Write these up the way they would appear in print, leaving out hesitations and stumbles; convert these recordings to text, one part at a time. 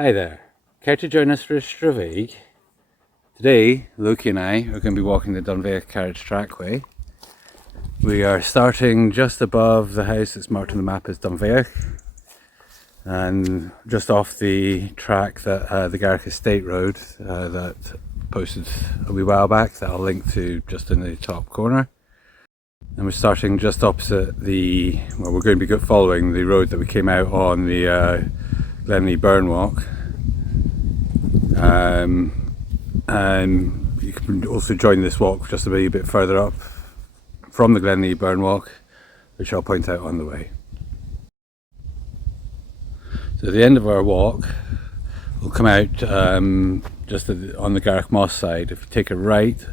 Hi there, care to join us for a Stravaiging? Today, Loki and I are going to be walking the Dunveoch Carriage Track way. We are starting just above the house that's marked on the map as Dunveoch, and just off the track that the Garroch Estate road that posted a wee while back that I'll link to just in the top corner. And we're starting just opposite we're going to be following the road that we came out on, the Glenkens Burn Walk, and you can also join this walk just a wee bit further up from the Glenkens Burn Walk, which I'll point out on the way. So at the end of our walk, we'll come out just on the Garroch Moss side. If you take a right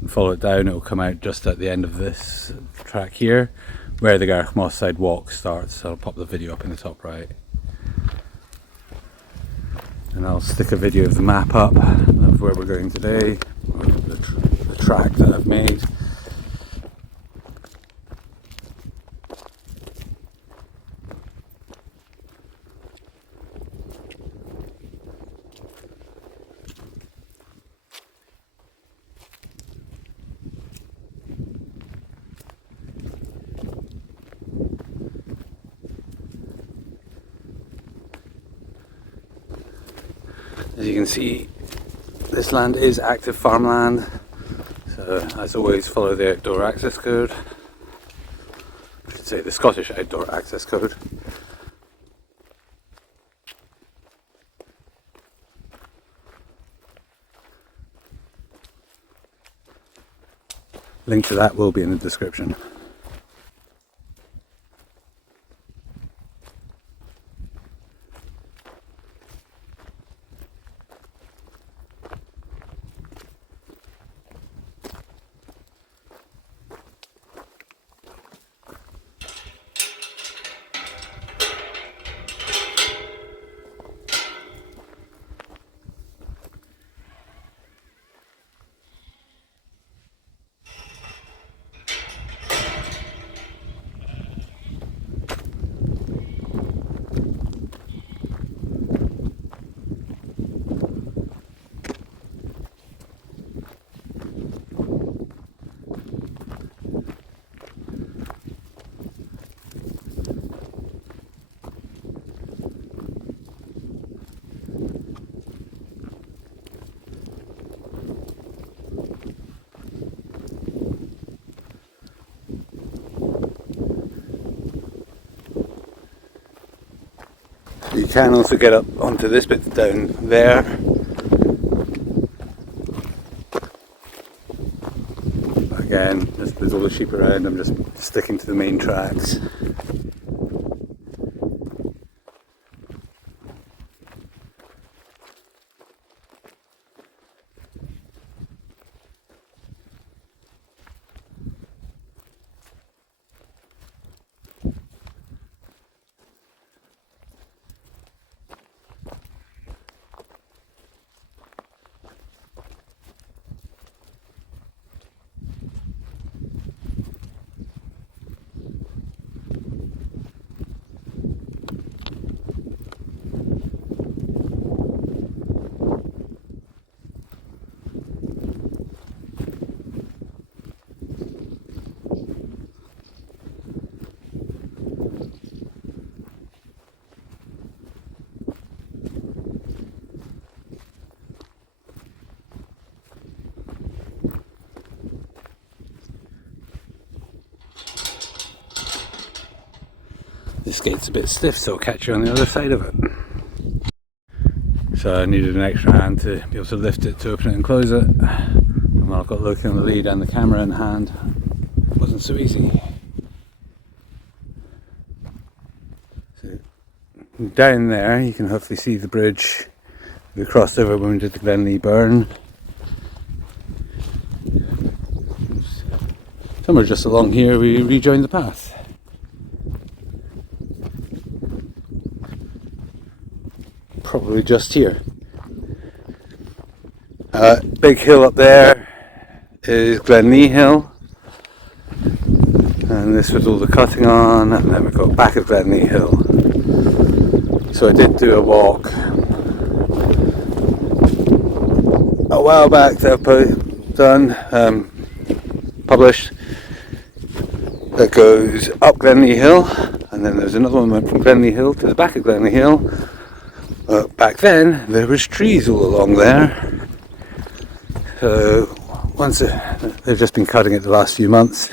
and follow it down, it will come out just at the end of this track here, where the Garroch Moss side walk starts. So I'll pop the video up in the top right. And I'll stick a video of the map up of where we're going today, or the track that I've made. As you can see, this land is active farmland, so as always follow the outdoor access code. I should say the Scottish outdoor access code. Link to that will be in the description. You can also get up onto this bit down there. Again, there's all the sheep around, I'm just sticking to the main tracks. This gate's a bit stiff, so I'll catch you on the other side of it. So I needed an extra hand to be able to lift it to open it and close it. And when I've got Loki on the lead and the camera in hand, it wasn't so easy. So down there you can hopefully see the bridge we crossed over when we did the Glenkens Burn. Somewhere just along here we rejoined the path. Probably just here. Big hill up there is Glenkens Hill, and this was all the cutting on, and then we got back of Glenkens Hill. So I did do a walk a while back that I've published, that goes up Glenley Hill, and then there's another one that went from Glenley Hill to the back of Glenley Hill. Back then there was trees all along there, so once they've just been cutting it the last few months.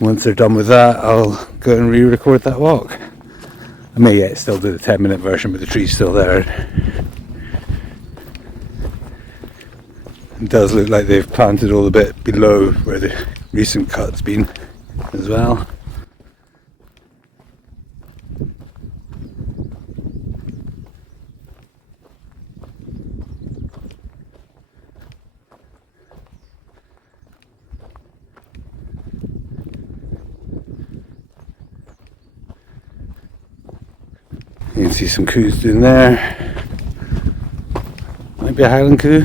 Once they're done with that, I'll go and re-record that walk. I may yet still do the 10-minute version with the trees still there. It does look like they've planted all the bit below where the recent cut's been as well. You can see some coos doing there. Might be a Highland coo.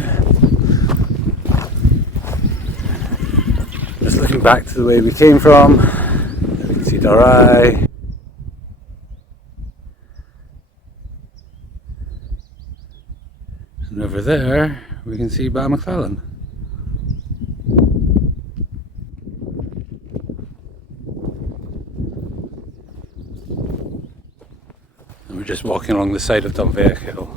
Just looking back to the way we came from. You can see Darragh. And over there we can see Balmaclellan. And we're just walking along the side of Dunveoch Hill.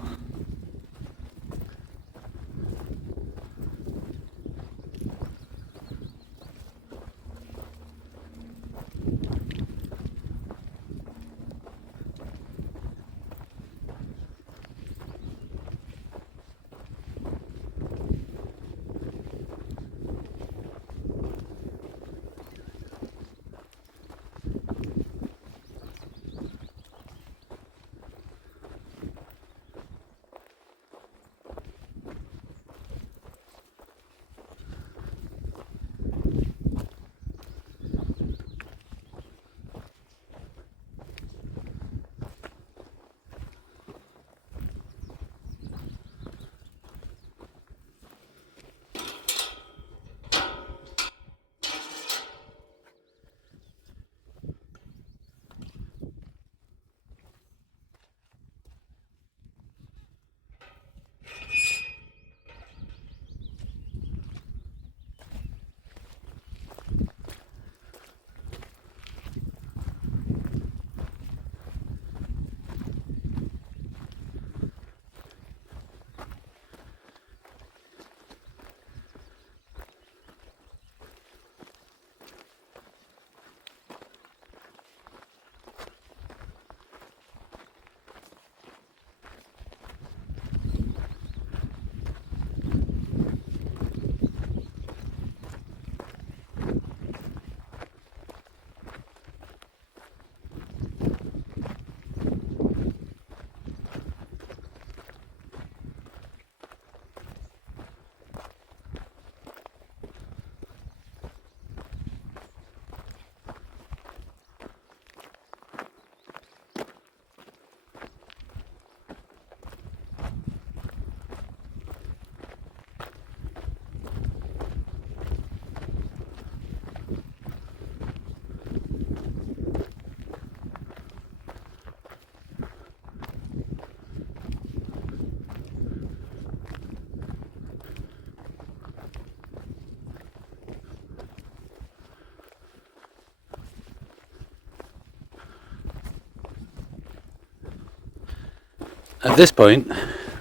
At this point,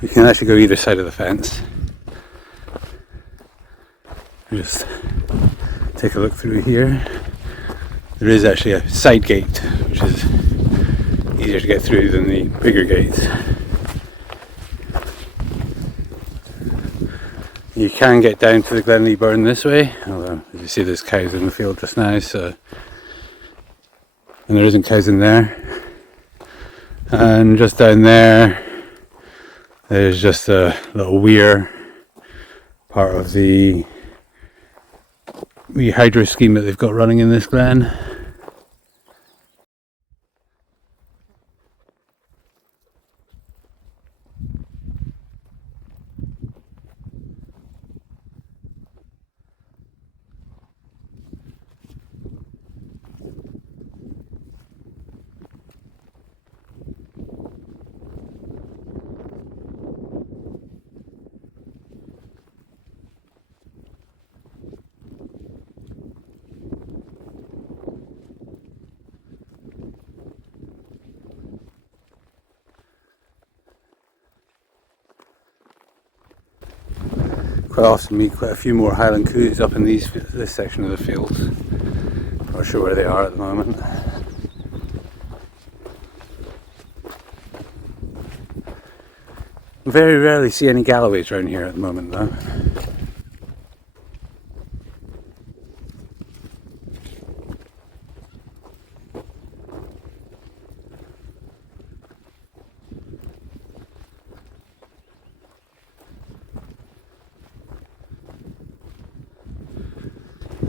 we can actually go either side of the fence. Just take a look through here. There is actually a side gate, which is easier to get through than the bigger gates. You can get down to the Glenley burn this way, although as you see there's cows in the field just now, so, and there isn't cows in there. And just down there, there's just a little weir, part of the wee hydro scheme that they've got running in this glen. quite often meet quite a few more Highland coos up in this section of the fields. Not sure where they are at the moment. Very rarely see any Galloways around here at the moment though.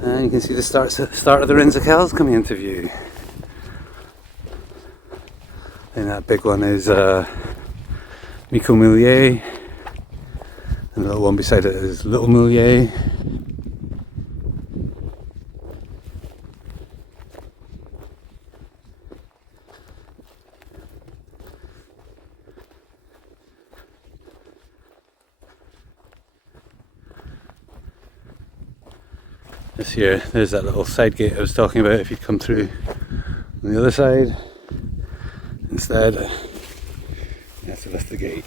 And you can see the start of the Rins of Kells coming into view. And that big one is Mico Millier, and the little one beside it is Little Millier. This here, there's that little side gate I was talking about. If you come through on the other side, instead you have to lift the gate.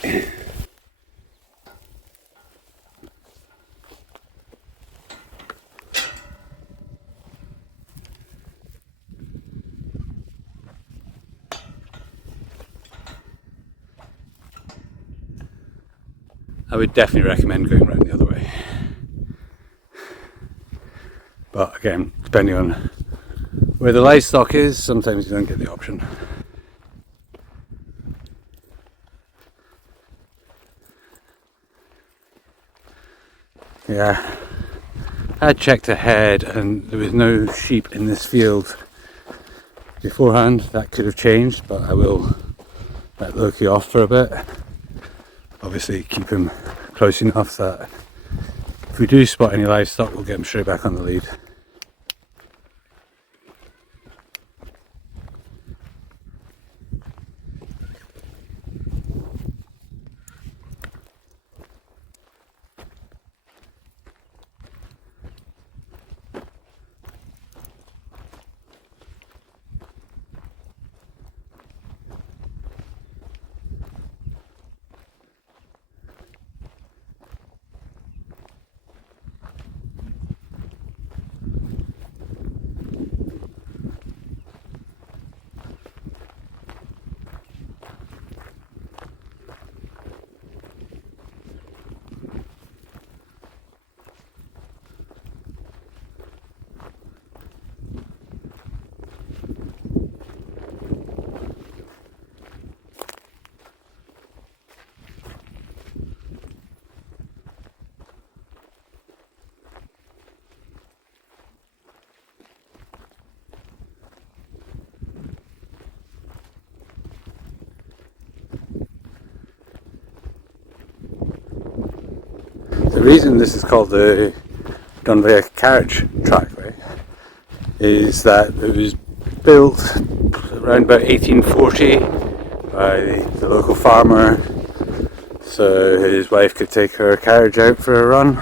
I would definitely recommend going around the other way. But again, depending on where the livestock is, sometimes you don't get the option. Yeah, I had checked ahead and there was no sheep in this field beforehand. That could have changed, but I will let Loki off for a bit. Obviously keep him close enough that if we do spot any livestock, we'll get him straight back on the lead. The reason this is called the Dunveoch Carriage Track, right, is that it was built around about 1840 by the local farmer, so his wife could take her carriage out for a run.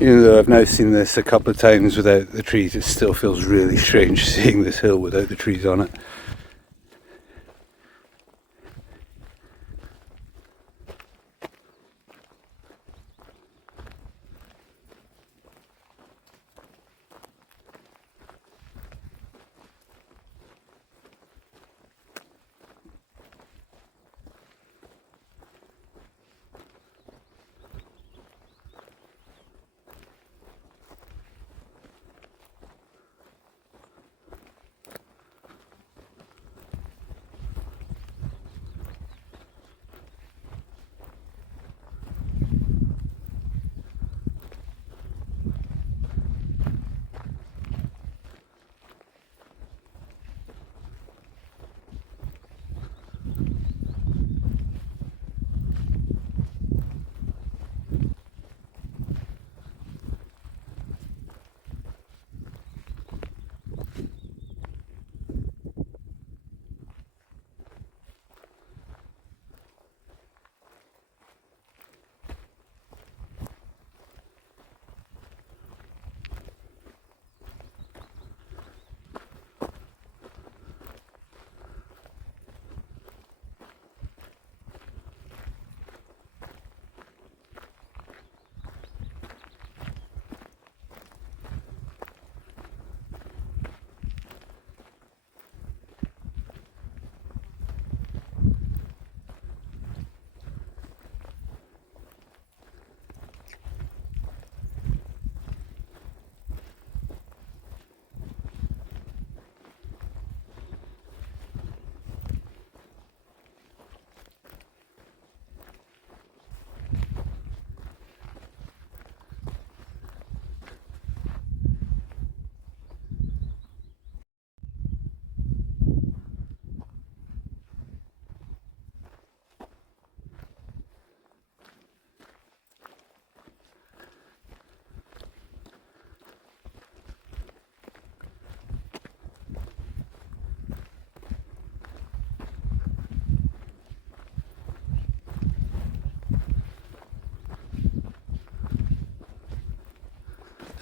Even though I've now seen this a couple of times without the trees, it still feels really strange seeing this hill without the trees on it.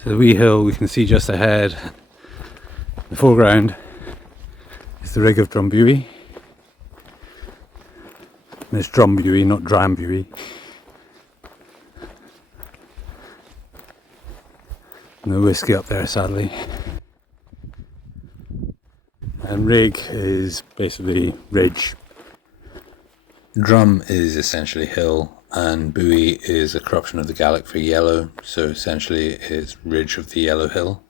So the wee hill we can see just ahead, in the foreground, is the rig of Dunveoch. And it's Dunveoch, not Dunveoch. No whiskey up there, sadly. And rig is basically ridge. Drum is essentially hill, and buoy is a corruption of the Gaelic for yellow, so essentially it's ridge of the yellow hill.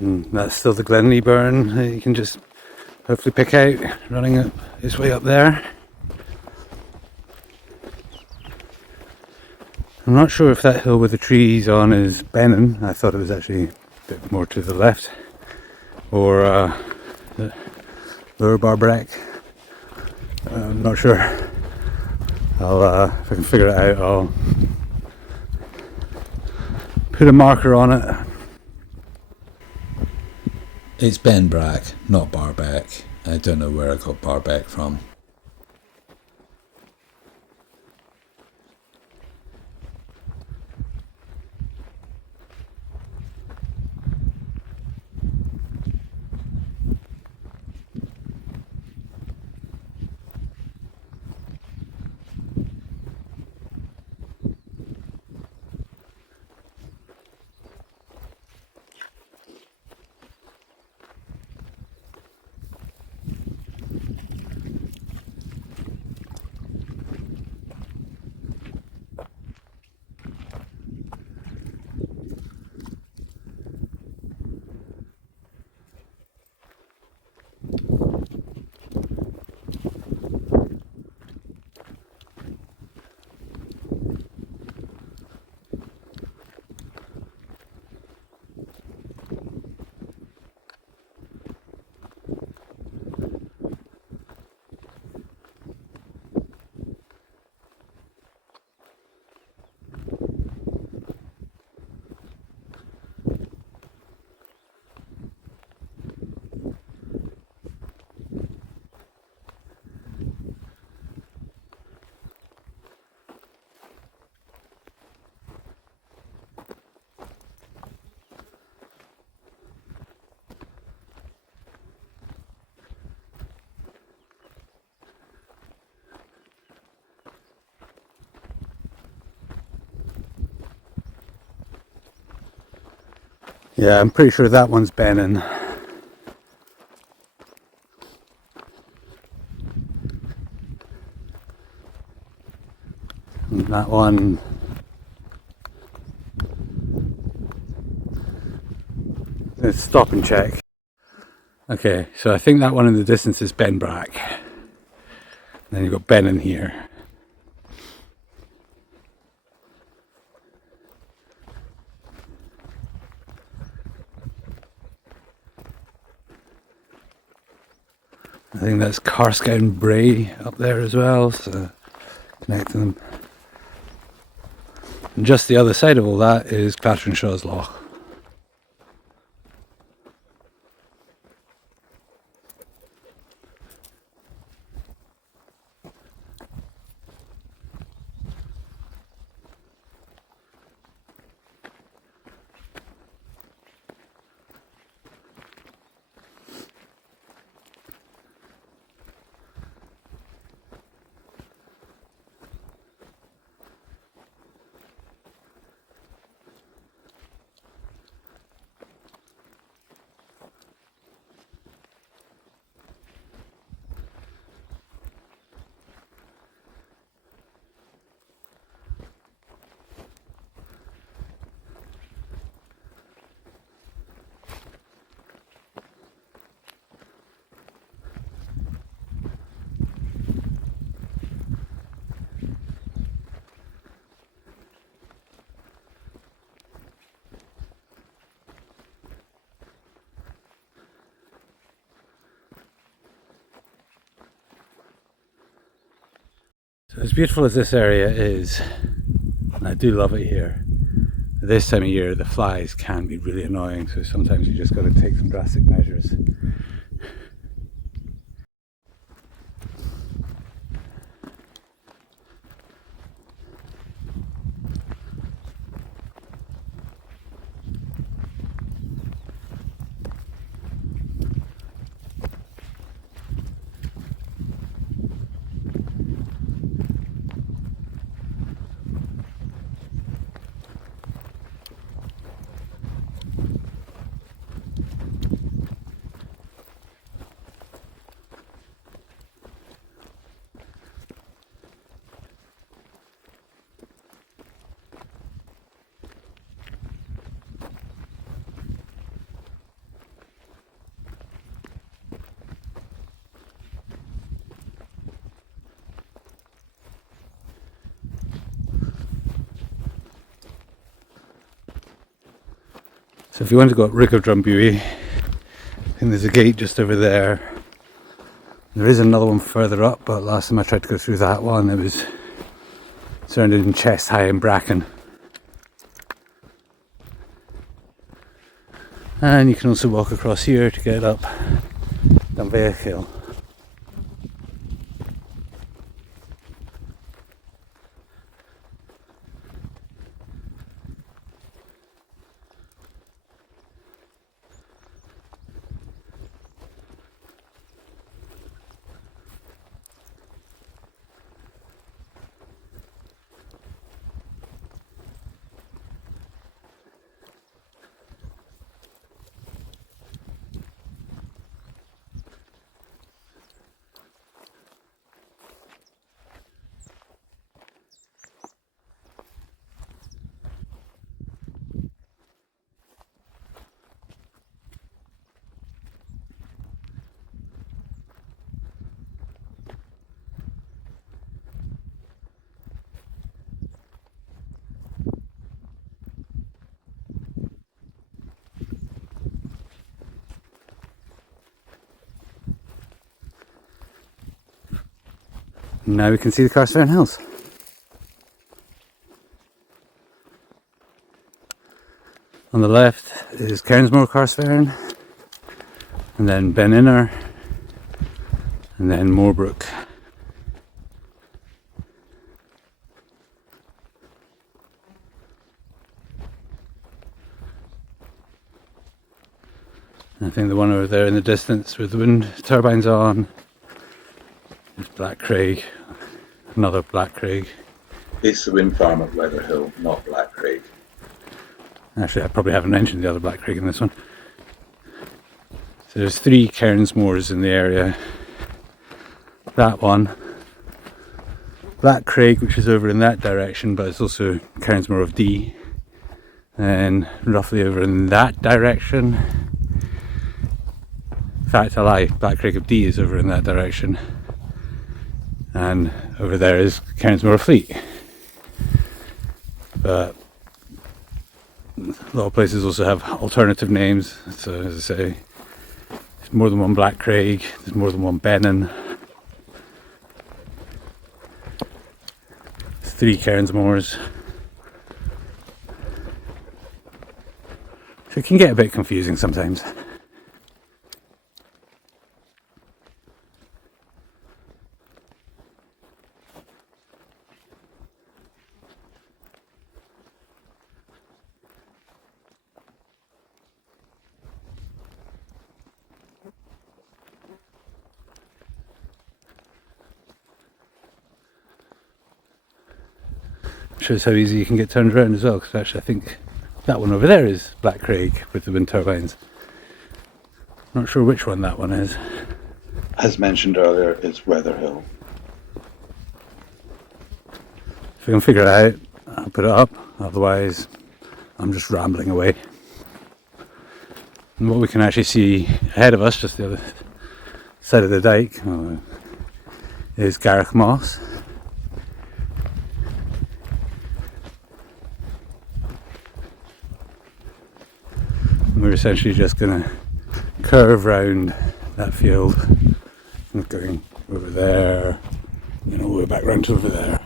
And that's still the Glenley burn that you can just hopefully pick out running up its way up there. I'm not sure if that hill with the trees on is Bennin. I thought it was actually a bit more to the left, or the Lower Barbrack. I'm not sure. I'll if I can figure it out, I'll put a marker on it. It's Benbrack, not Barback. I don't know where I got Barback from. Yeah, I'm pretty sure that one's Bennin. And that one, let's stop and check. Okay, so I think that one in the distance is Benbrack. Then you've got Bennin here. I think that's Carscown Bray up there as well, so connecting them. And just the other side of all that is Clattershaw's Loch. As beautiful as this area is, and I do love it here, this time of year the flies can be really annoying, so sometimes you just got to take some drastic measures. So if you want to go up Rick of Dunveoch, I think there's a gate just over there. There is another one further up, but last time I tried to go through that one, it was surrounded in chest high in bracken. And you can also walk across here to get up Dunveoch Hill. Now we can see the Carstairs Hills. On the left is Cairnsmore Carstairs, and then Ben Inner, and then Moorbrook. And I think the one over there in the distance with the wind turbines on is Black Craig, another Black Craig. It's the wind farm at Weather Hill, not Black Craig. Actually, I probably haven't mentioned the other Black Craig in this one. So there's 3 Cairnsmores in the area. That one, Black Craig, which is over in that direction, but it's also Cairnsmore of D. And roughly over in that direction. In fact, I lie, Black Craig of D is over in that direction. And over there is Cairnsmore of Fleet. But a lot of places also have alternative names. So as I say, there's more than one Black Craig, there's more than one Bennin. There's 3 Cairnsmores. So it can get a bit confusing sometimes. Shows how easy you can get turned around as well, because actually I think that one over there is Black Craig with the wind turbines. Not sure which one that one is. As mentioned earlier, it's Weather Hill. If I can figure it out, I'll put it up, otherwise I'm just rambling away. And what we can actually see ahead of us, just the other side of the dike, is Garroch Moss. We're essentially just going to curve round that field, and going over there, and all the way back round to over there.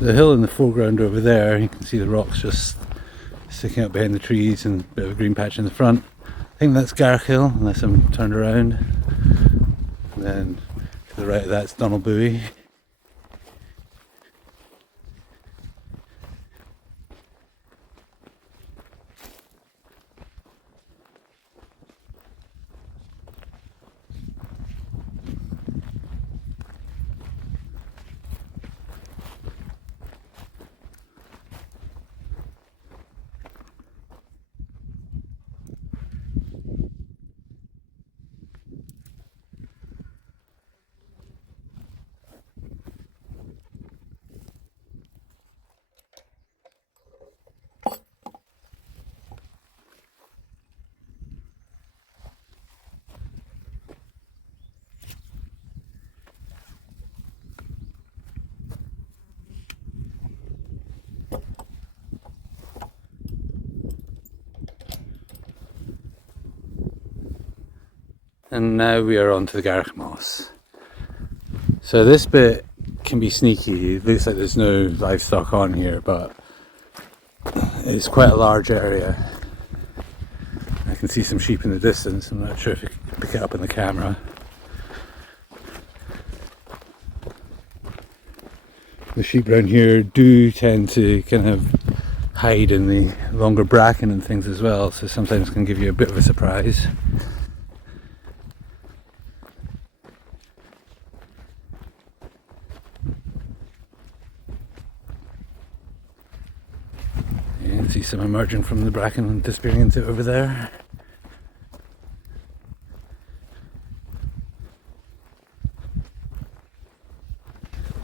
The hill in the foreground over there, you can see the rocks just sticking up behind the trees and a bit of a green patch in the front. I think that's Garroch Hill, unless I'm turned around. And then to the right of that's Dunveoch. And now we are on to the Garroch Moss. So this bit can be sneaky. It looks like there's no livestock on here, but it's quite a large area. I can see some sheep in the distance. I'm not sure if you can pick it up on the camera. The sheep around here do tend to kind of hide in the longer bracken and things as well, so sometimes can give you a bit of a surprise. You can see some emerging from the bracken and disappearing into it over there.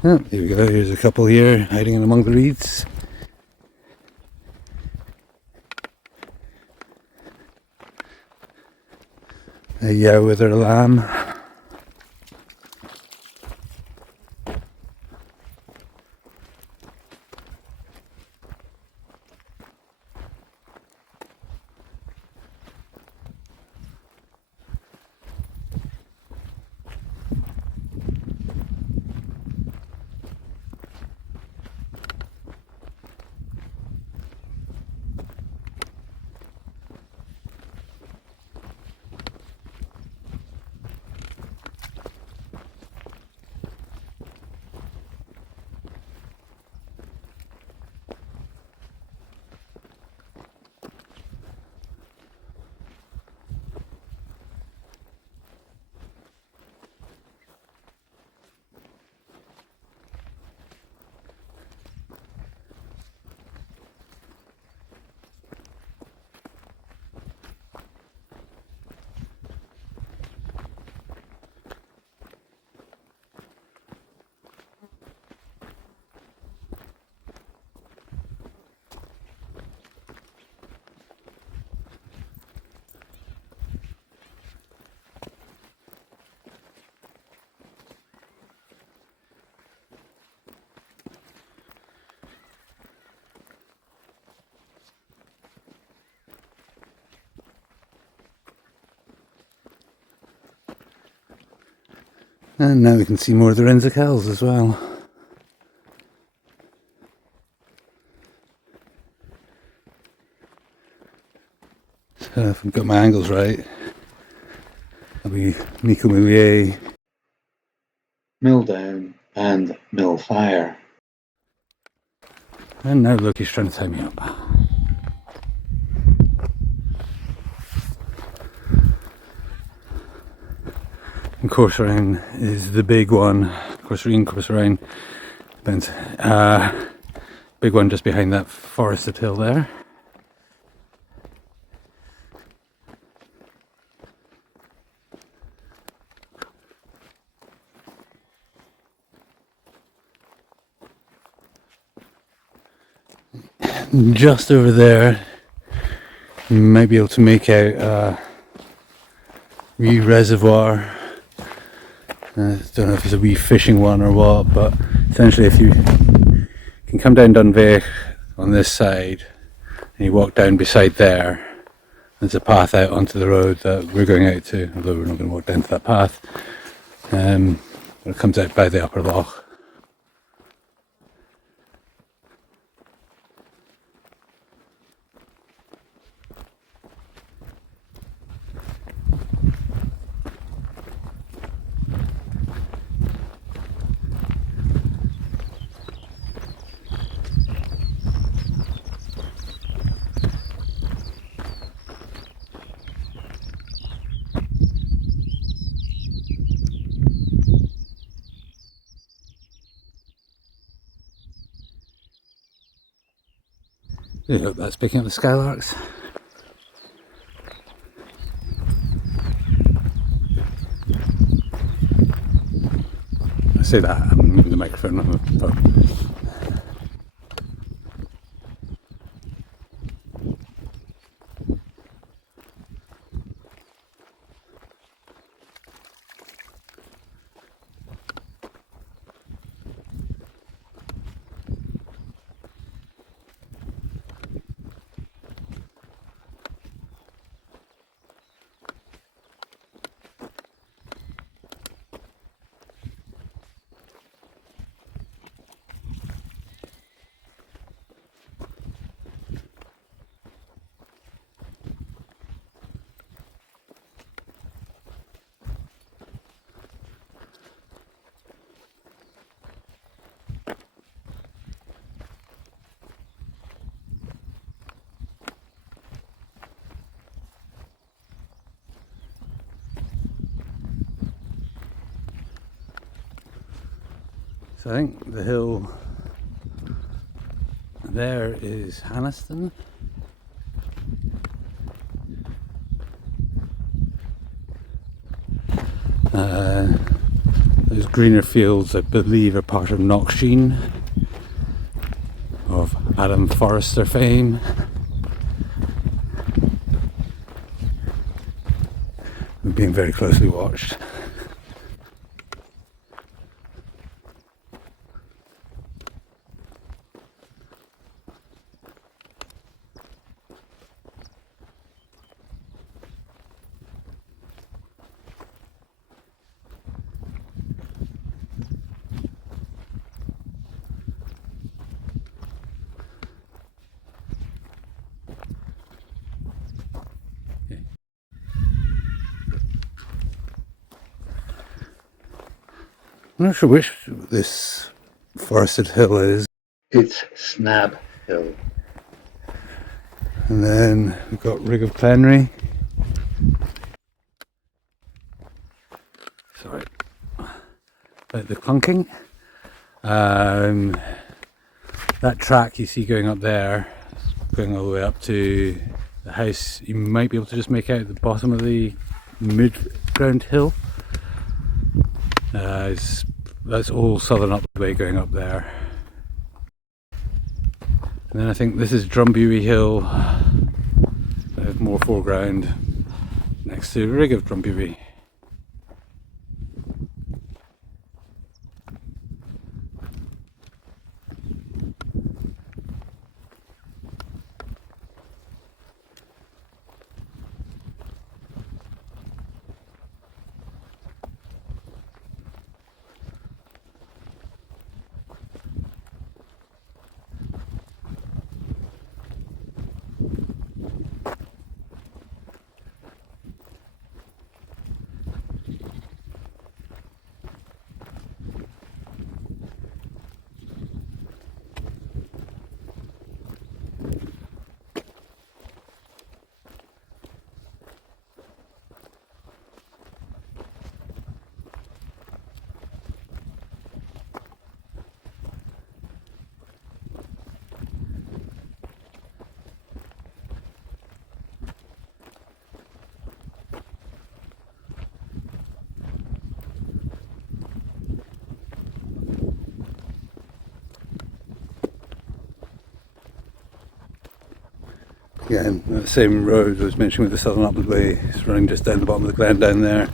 Oh, here we go, here's a couple here hiding in among the reeds. A yow with her lamb. And now we can see more of the Dunveoch Hills as well. So if I've got my angles right, that'll be Nico Millier, Mill down and mill fire. and now Loki's trying to tie me up. And course around is the big one. Course around. Depends. Big one just behind that forested hill there. Just over there, you might be able to make out a wee reservoir. I don't know if it's a wee fishing one or what, but essentially if you can come down Dunveoch on this side and you walk down beside there, there's a path out onto the road that we're going out to, although we're not going to walk down to that path. It comes out by the upper loch. I hope that's picking up the skylarks. I say that, I'm moving the microphone on the phone. So I think the hill there is Hanniston. Those greener fields, I believe, are part of Knocksheen, of Adam Forrester fame. We're being very closely watched. I'm not sure which this forested hill is. It's Snab Hill. And then we've got Rig of Clenry. Sorry about the clunking. That track you see going up there, going all the way up to the house, you might be able to just make out the bottom of the mid-ground hill. That's all southern up the way going up there. And then I think this is Dunveoch Hill, more foreground, next to Rig of Dunveoch. Again, that same road I was mentioning with the southern upland way, it's running just down the bottom of the glen down there.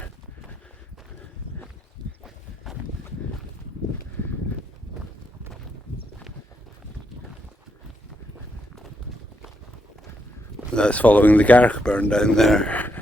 That's following the Garroch burn down there.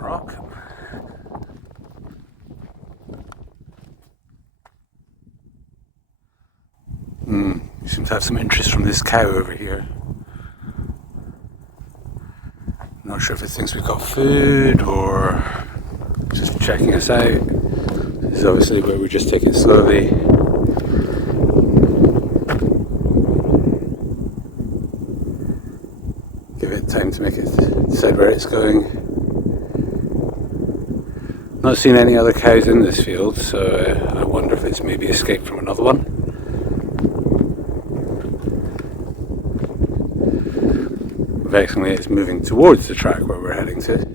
Rock. You seem to have some interest from this cow over here. Not sure if it thinks we've got food or just checking us out. This is obviously where we just take it slowly. Give it time to make it decide where it's going. Not seen any other cows in this field, so I wonder if it's maybe escaped from another one. Vexingly, it's moving towards the track where we're heading to.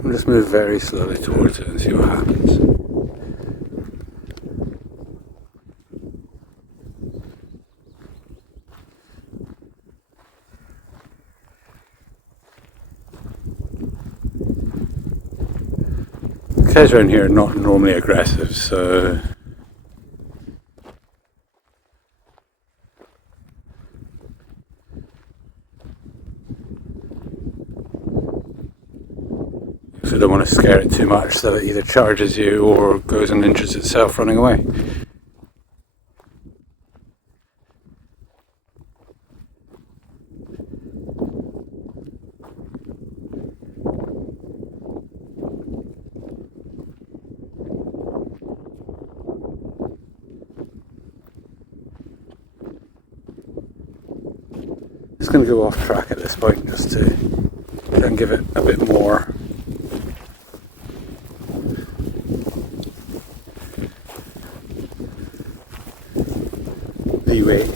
We'll just move very slowly towards it and see what happens. The cows around here are not normally aggressive, so I don't want to scare it too much so it either charges you or goes and injures itself running away. It's going to go off track at this point just to try and give it a bit more leeway.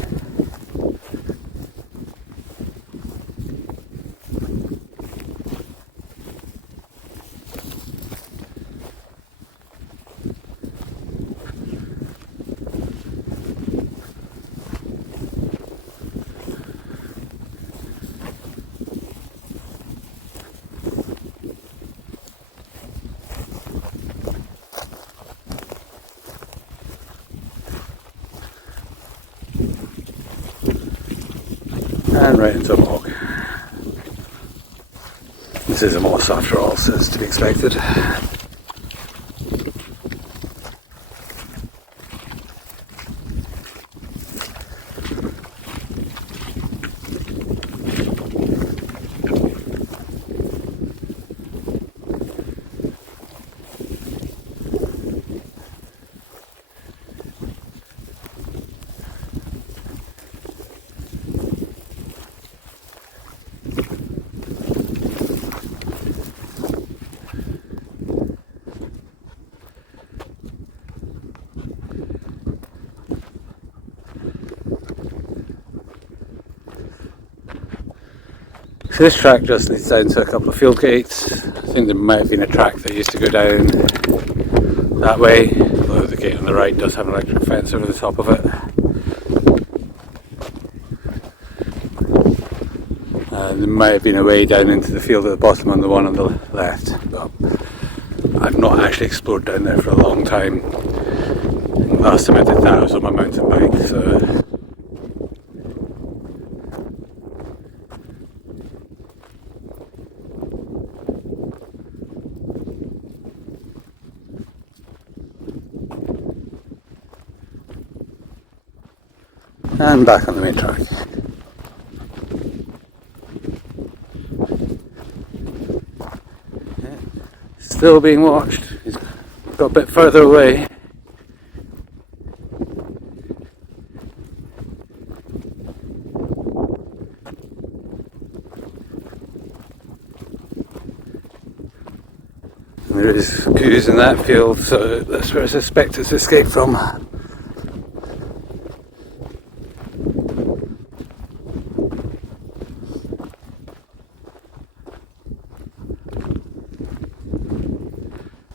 And right into a bog. This is a moss after all, so it's to be expected. So this track just leads down to a couple of field gates. I think there might have been a track that used to go down that way, although the gate on the right does have an electric fence over the top of it. There might have been a way down into the field at the bottom and the one on the left, but I've not actually explored down there for a long time. Last time I did that I was on my mountain bike, so and back on the main track. Yeah. Still being watched. He's got a bit further away. And there is goose in that field, so that's where I suspect it's escaped from.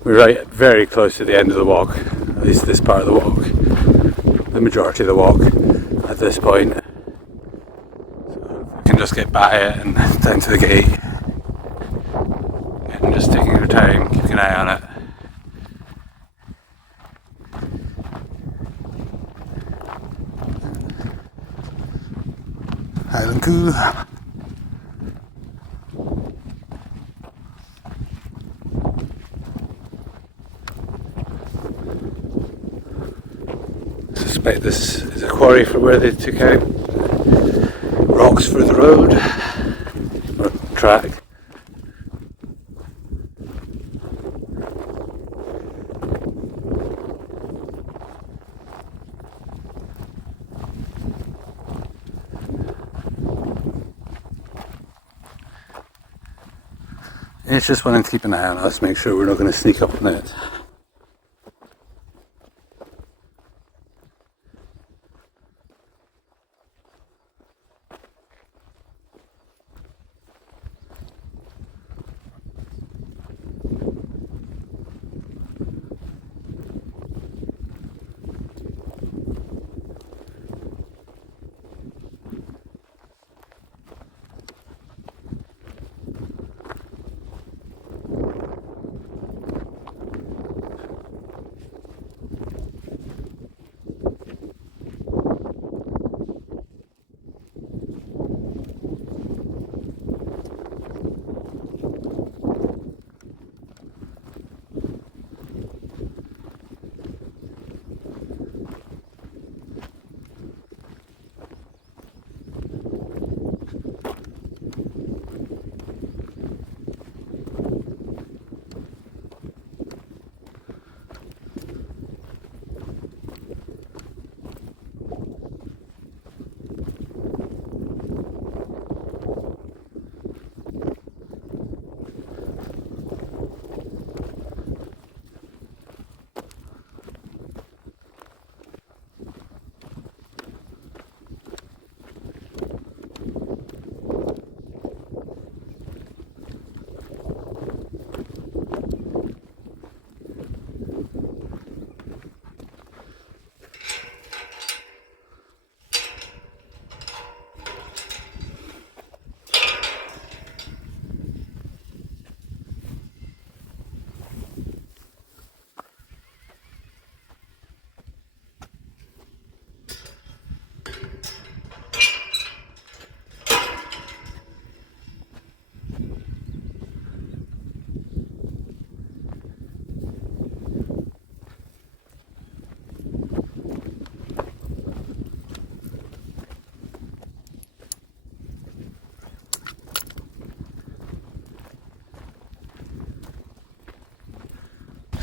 We're right very close to the end of the walk, at least this part of the walk, the majority of the walk at this point. So we can just get by it and down to the gate and just taking your time, keeping an eye on it. Highland Coo. I suspect this is a quarry for where they took out rocks for the road or track. It's just wanting to keep an eye on us, make sure we're not going to sneak up on it.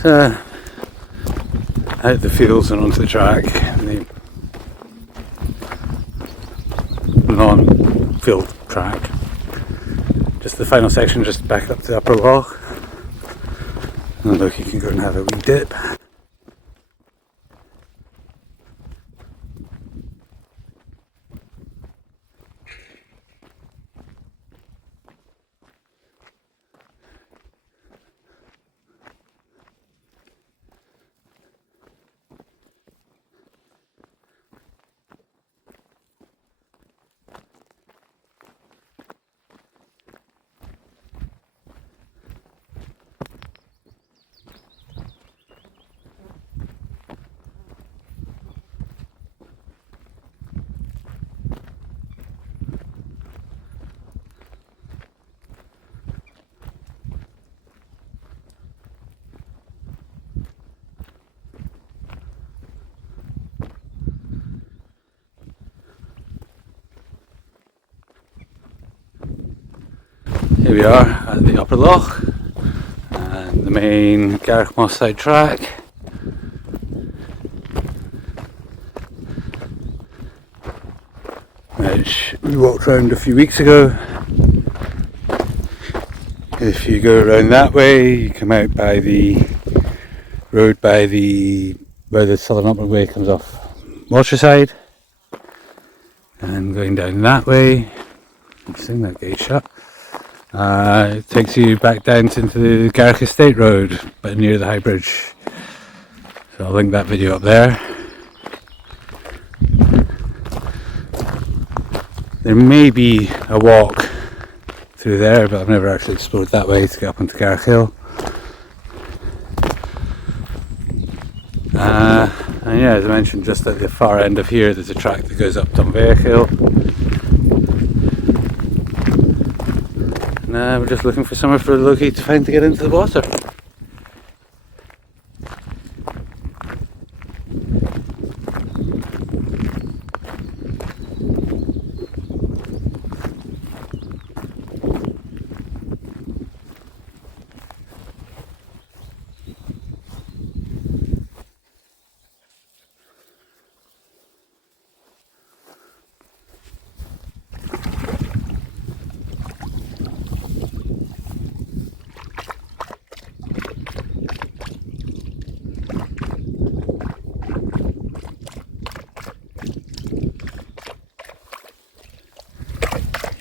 out the fields and onto the track. The non-field track. Just the final section, just back up to the upper loch. And look, you can go and have a wee dip. Here we are at the upper loch and the main Garroch Moss side track. Which we walked around a few weeks ago. If you go around that way, you come out by the road where the southern upper way comes off Waterside, and going down that way, interesting, that gate shut. It takes you back down into the Garroch Estate road, but near the high bridge. So I'll link that video up there. There may be a walk through there, but I've never actually explored that way to get up onto Garroch Hill. And yeah, as I mentioned, just at the far end of here, there's a track that goes up Dunveoch Hill. And we're just looking for somewhere for Loki to find to get into the water.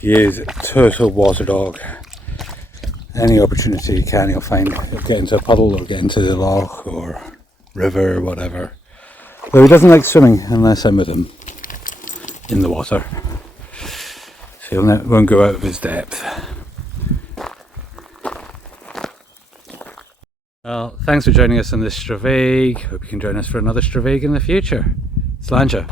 He is a total water dog. Any opportunity he can, he'll find. He'll get into a puddle or get into the loch or river or whatever. Though he doesn't like swimming unless I'm with him in the water. So he won't go out of his depth. Well, thanks for joining us on this Stravaig. Hope you can join us for another Stravaig in the future. Slàinte.